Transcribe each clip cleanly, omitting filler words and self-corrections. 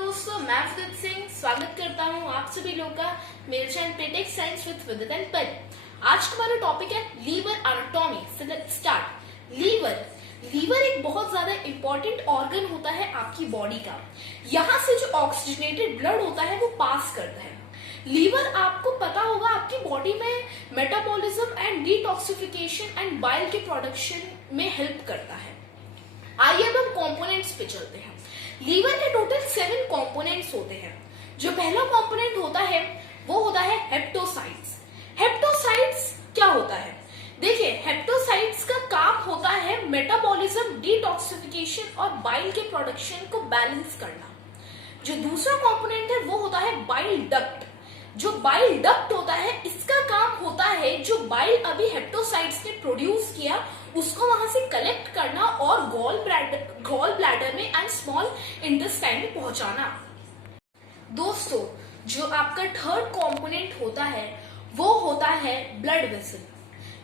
दोस्तों, मैं विदित सिंह स्वागत करता हूं आप सभी लोगों का मेरे चैनल पे tech science with Vidit and Pari. आज का हमारा टॉपिक है liver anatomy. So let's start. Liver एक बहुत ज्यादा इंपॉर्टेंट ऑर्गन होता है आपकी बॉडी का। यहाँ से जो ऑक्सीजनेटेड ब्लड होता है वो पास करता है। लीवर आपको पता होगा आपकी बॉडी में metabolism and detoxification and bile के प्रोडक्शन में हेल्प करता है। आइए अब हम कंपोनेंट्स पे चलते हैं। लीवर के टोटल 7 कंपोनेंट्स होते हैं। जो पहला कंपोनेंट होता है वो होता है हेप्टोसाइट्स। हेप्टोसाइट्स क्या होता है? देखिए, हेप्टोसाइट्स का काम होता है मेटाबॉलिज्म, डिटॉक्सिफिकेशन और बाइल के प्रोडक्शन को बैलेंस करना। जो दूसरा कंपोनेंट है वो होता है बाइल डक्ट। जो बाइल डक्ट होता है इसका काम होता है जो बाइल अभी हेप्टोसाइट्स ने प्रोड्यूस किया उसको वहां से कलेक्ट करना और गॉल ब्लैडर में एंड स्मॉल इंटेस्टाइन में पहुंचाना। दोस्तों, जो आपका थर्ड कंपोनेंट होता है वो होता है ब्लड वेसल।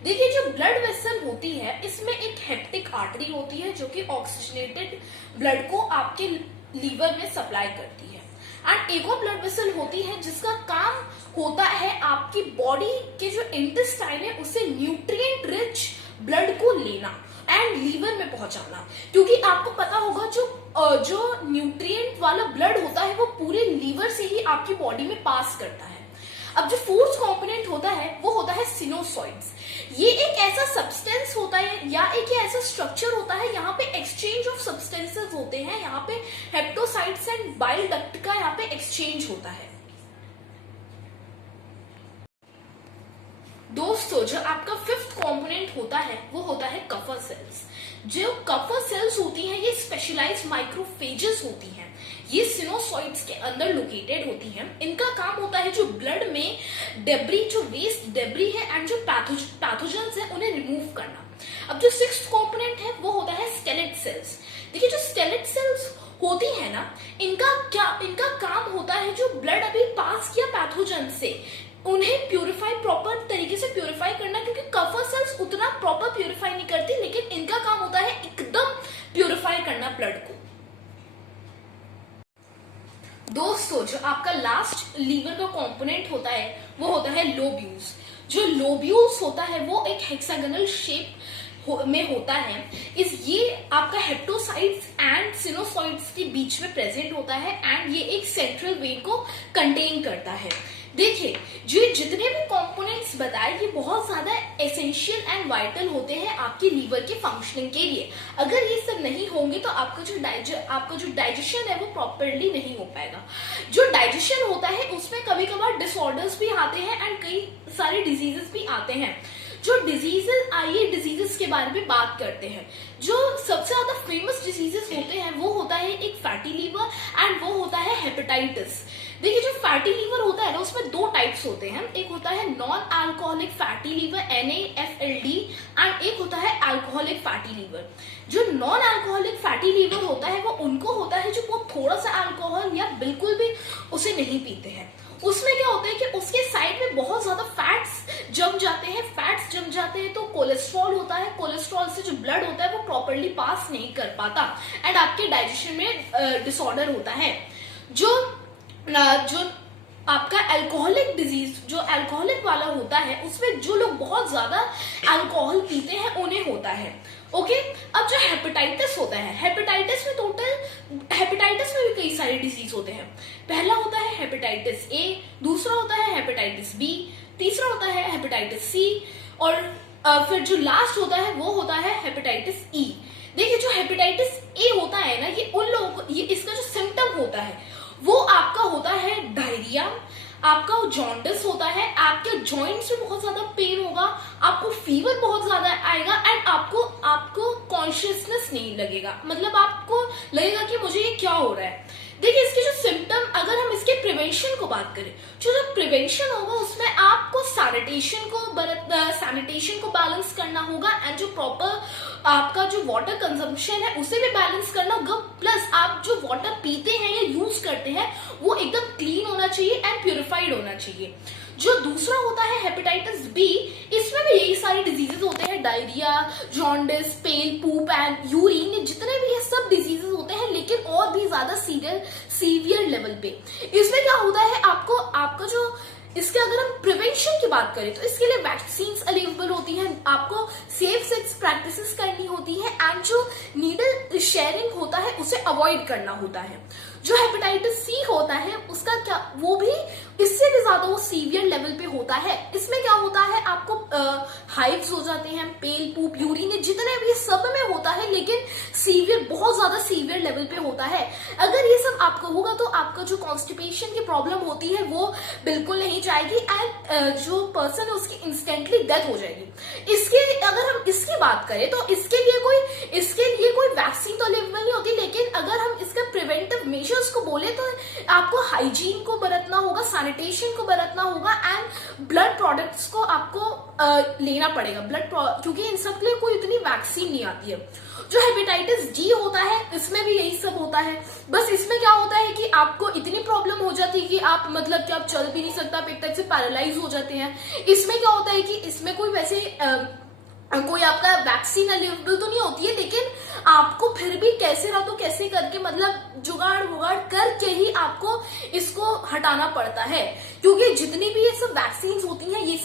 देखिए, जो ब्लड वेसल होती है इसमें एक हेप्टिक आर्टरी होती है जो कि ऑक्सीजनेटेड ब्लड को आपके लीवर में सप्लाई करती है। एंड एक और ब्लड वेसल होती है जिसका काम होता है आपकी बॉडी के जो इंटेस्टाइन है उसे न्यूट्रिएंट रिच ब्लड को लेना एंड लीवर में पहुंचाना। क्योंकि आपको पता होगा जो न्यूट्रिएंट वाला ब्लड होता है वो पूरे लीवर से ही आपकी बॉडी में पास करता है। अब जो फोर्थ कंपोनेंट होता है वो होता है सिनोसॉइड्स। ये एक ऐसा सब्सटेंस होता है या एक ऐसा स्ट्रक्चर होता है यहाँ पे एक्सचेंज ऑफ सब्सटेंसेस होते हैं। यहाँ पे हेप्टोसाइट्स एंड बाइल डक्ट का यहाँ पे एक्सचेंज होता है। दोस्तों, जो आपका फिफ्थ कंपोनेंट होता है वो होता है कफर सेल्स। जो कफर सेल्स होती हैं ये स्पेशलाइज्ड माइक्रोफेजेस होती हैं। ये सिनोसॉइड्स के अंदर लोकेटेड होती हैं। इनका काम होता है जो ब्लड में डेब्री, जो वेस्ट डेब्री है एंड जो पैथोजेंस है उन्हें रिमूव करना। अब जो सिक्स्थ कंपोनेंट है वो होता है स्केलेट सेल्स। देखिए, जो स्केलेट सेल्स होती है ना, इनका काम होता है जो ब्लड अभी पास किया पैथोजन से उन्हें प्यूरिफाई, प्रॉपर तरीके से प्यूरिफाई करना। क्योंकि कफर सेल्स उतना प्रॉपर प्यूरिफाई नहीं करती, लेकिन इनका काम होता है एकदम प्यूरिफाई करना ब्लड को। दोस्तों, जो आपका लास्ट लीवर का कंपोनेंट होता है वो होता है लोब्यूल्स। जो लोब्यूल्स होता है वो एक हेक्सागोनल शेप में होता है। ये आपका हेप्टोसाइट्स एंड सिनोसॉइड्स के बीच में प्रेजेंट होता है एंड ये एक सेंट्रल वेन को कंटेन करता है। देखिए, जो जितने भी कंपोनेंट्स बताए ये बहुत ज्यादा एसेंशियल एंड वाइटल होते हैं आपके लीवर के फंक्शनिंग के लिए। अगर ये सब नहीं होंगे तो आपका जो डाइजेशन है वो प्रॉपरली नहीं हो पाएगा। जो डाइजेशन होता है उसमें कभी कभार डिसऑर्डर्स भी आते हैं एंड कई सारे डिजीजेस भी आते हैं। जो डिजीजेस, आइए डिजीजेस के बारे में बात करते हैं। जो सबसे ज्यादा फेमस डिजीजेस होते हैं वो होता है एक फैटी लीवर एंड वो होता है हेपेटाइटिस। देखिए, जो फैटी लीवर होता है ना उसमें 2 टाइप्स होते हैं। एक होता है non alcoholic fatty liver NAFLD and एक होता है अल्कोहलिक फैटी लीवर। जो नॉन अल्कोहलिक फैटी लीवर होता है वो उनको होता है जो वो थोड़ा सा अल्कोहल या बिल्कुल भी उसे नहीं पीते हैं। उसमें क्या होता है कि उसके साइड में बहुत ज्यादा फैट्स जम जाते हैं। फैट्स जम जाते हैं तो कोलेस्ट्रॉल होता है। कोलेस्ट्रॉल से जो ब्लड होता है वो प्रॉपरली पास नहीं कर पाता एंड आपके डाइजेशन में डिसऑर्डर होता है। जो आपका अल्कोहलिक डिजीज, जो अल्कोहलिक वाला होता है उसमें जो लोग बहुत ज्यादा अल्कोहल पीते हैं उन्हें होता है। ओके, अब जो हेपेटाइटिस होता है, हेपेटाइटिस में भी कई सारे डिजीज होते हैं। पहला होता है हेपेटाइटिस A, दूसरा होता है हेपेटाइटिस B, तीसरा होता है हेपेटाइटिस C और फिर जो लास्ट होता है वो होता है हेपेटाइटिस E। देखिए, जो हेपेटाइटिस A होता है ना, ये उन लोगों को, ये इसका जो सिम्टम होता है वो आपका होता है डायरिया, आपका जॉन्डिस होता है, आपके जॉइंट्स में बहुत ज्यादा पेन होगा, आपको फीवर बहुत ज्यादा आएगा एंड आपको कॉन्शियसनेस नहीं लगेगा। मतलब आपको लगेगा कि मुझे ये क्या हो रहा है। देखिए, इसके जो सिम्टम, अगर हम इसके प्रिवेंशन को बात करें, जो प्रिवेंशन होगा उसमें आपको सैनिटेशन को बैलेंस करना होगा एंड जो प्रॉपर आपका जो वाटर कंजम्पशन है उसे भी बैलेंस करना होगा। प्लस आप जो वाटर पीते हैं या यूज करते हैं वो एकदम क्लीन होना चाहिए एंड प्यूरिफाइड होना चाहिए। जो दूसरा होता है हेपेटाइटिस B, इसमें भी यही सारी डिजीजेस होते हैं, diarrhoea, jaundice, pale, poop and urine, जितने भी ये सब डिजीजेस होते हैं, लेकिन और भी ज्यादा सीवियर लेवल पे। इसमें क्या होता है, आपको आपका जो इसके अगर हम प्रिवेंशन की बात करें तो इसके लिए वैक्सीन्स अवेलेबल होती हैं, आपको सेफ सेक्स प्रैक्टिसेस करनी होती है एंड जो नीडल शेयरिंग होता है उसे अवॉइड करना होता है। जो हेपेटाइटिस सी होता है उसका क्या, वो भी इससे भी ज्यादा वो सीवियर लेवल पे होता है। इसमें क्या होता है, आपको हाइव्स हो जाते हैं, पेल पूप यूरिन जितने भी सब में होता है, लेकिन सीवियर बहुत ज्यादा सीवियर लेवल पे होता है। अगर ये सब आपको होगा तो आपका जो कॉन्स्टिपेशन की प्रॉब्लम होती है वो बिल्कुल नहीं जाएगी एंड जो पर्सन है उसकी इंस्टेंटली डेथ हो जाएगी। इसके अगर हम इसकी बात करें तो इसके लिए कोई वैक्सीन तो अवेलेबल नहीं होती, लेकिन अगर हम इसका प्रिवेंटिव मेजर्स को बोले तो आपको हाइजीन को बरतना होगा, सैनिटेशन को बरतना होगा एंड ब्लड प्रोडक्ट्स को आपको लेना पड़ेगा, क्योंकि इन सब के लिए कोई इतनी वैक्सीन नहीं आती है। जो हेपेटाइटिस डी होता है इसमें भी यही सब होता है, बस इसमें क्या होता है कि आपको इतनी प्रॉब्लम हो जाती है कि आप मतलब कि आप चल भी नहीं सकते, आप एक तरह से पैरालाइज हो जाते हैं। इसमें क्या होता है कि इसमें कोई वैसे कोई आपका वैक्सीन अवेलेबल तो नहीं होती है, लेकिन आपको फिर भी कैसे ना तो कैसे करके मतलब जुगाड़ वुगाड़ करके ही आपको इसको हटाना पड़ता है, क्योंकि जितनी भी ये सब वैक्सीन होती हैं ये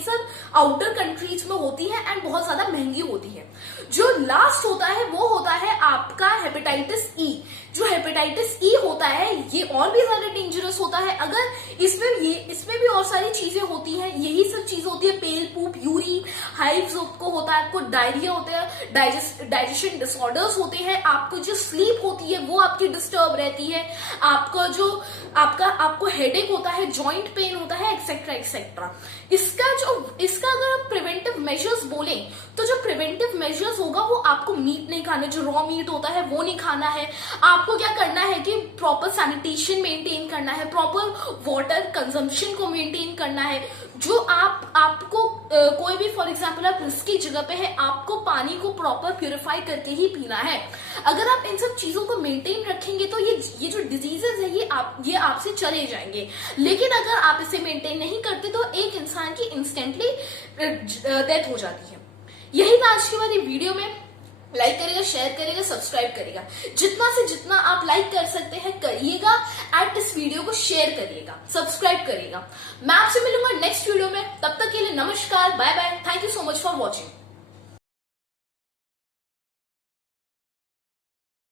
सब आउटर कंट्रीज में होती है एंड बहुत ज्यादा महंगी होती है। जो लास्ट होता है वो होता है आपका हेपेटाइटिस ई। जो हेपेटाइटिस ई होता है ये और भी ज्यादा डेंजरस होता है। अगर इसमें भी और सारी चीजें होती हैं, यही सब चीज होती है, पेल पूप यूरिन हाइव्स को होता है, आपको डायरिया होता है, डाइजेशन डिसऑर्डर्स होते हैं, आपको जो स्लीप होती है वो आपकी डिस्टर्ब रहती है, आपको हेडेक होता है, जॉइंट पेन होता है, एक्सेट्रा एक्सेट्रा। इसका अगर हम प्रिवेंटिव मेजर्स बोलें तो जो प्रिवेंटिव मेजर्स होगा वो आपको मीट नहीं खाना, जो रॉ मीट होता है वो नहीं खाना है। आपको क्या करना है कि प्रॉपर सैनिटेशन मेंटेन करना है, प्रॉपर वाटर कंजम्पशन को मेंटेन करना है। जो आपको कोई भी फॉर एग्जांपल आप रिस्की जगह पे है, आपको पानी को प्रॉपर प्यूरिफाई करके ही पीना है। अगर आप इन सब चीजों को मेंटेन रखेंगे तो ये जो डिजीजेस है ये आपसे चले जाएंगे। लेकिन अगर आप इसे मेंटेन नहीं करते तो एक इंसान की इंस्टेंटली डेथ हो जाती है। यही था आज की हमारी वीडियो में। लाइक करेगा, शेयर करेगा, सब्सक्राइब करेगा, जितना से जितना आप लाइक कर सकते हैं करिएगा एंड इस वीडियो को शेयर करिएगा, सब्सक्राइब करिएगा। मैं आपसे मिलूंगा नेक्स्ट वीडियो में, तब तक के लिए नमस्कार, bye bye, thank you so much for watching.